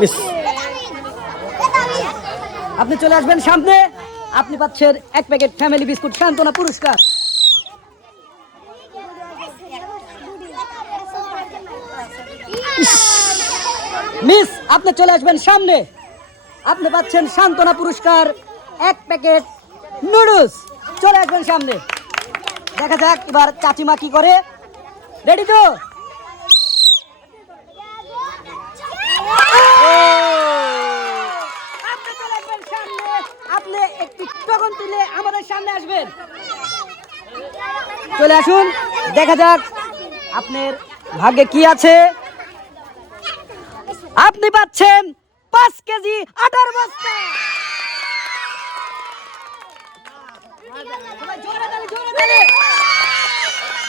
Miss আপনি চলে আসবেন সামনে। আপনি পাচ্ছেন 1 প্যাকেট ফ্যামিলি বিস্কুট সান্ত্বনা পুরস্কার। মিস আপনি চলে আসবেন সামনে। আপনি পাচ্ছেন সান্ত্বনা পুরস্কার 1 প্যাকেট নুডলস। চলে আসবেন সামনে। দেখা যাক এবার চাচিমা কি করে। রেডি তো? আপনি চলে আসবেন সামনে। আপনি একটি টোকন তুলে আমাদের সামনে আসবেন। চলে আসুন, দেখা যাক আপনার ভাগ্যে কি আছে। আপনি পাচ্ছেন 5 কেজি আটার বস্তা। জোরে তালি, জোরে তালি।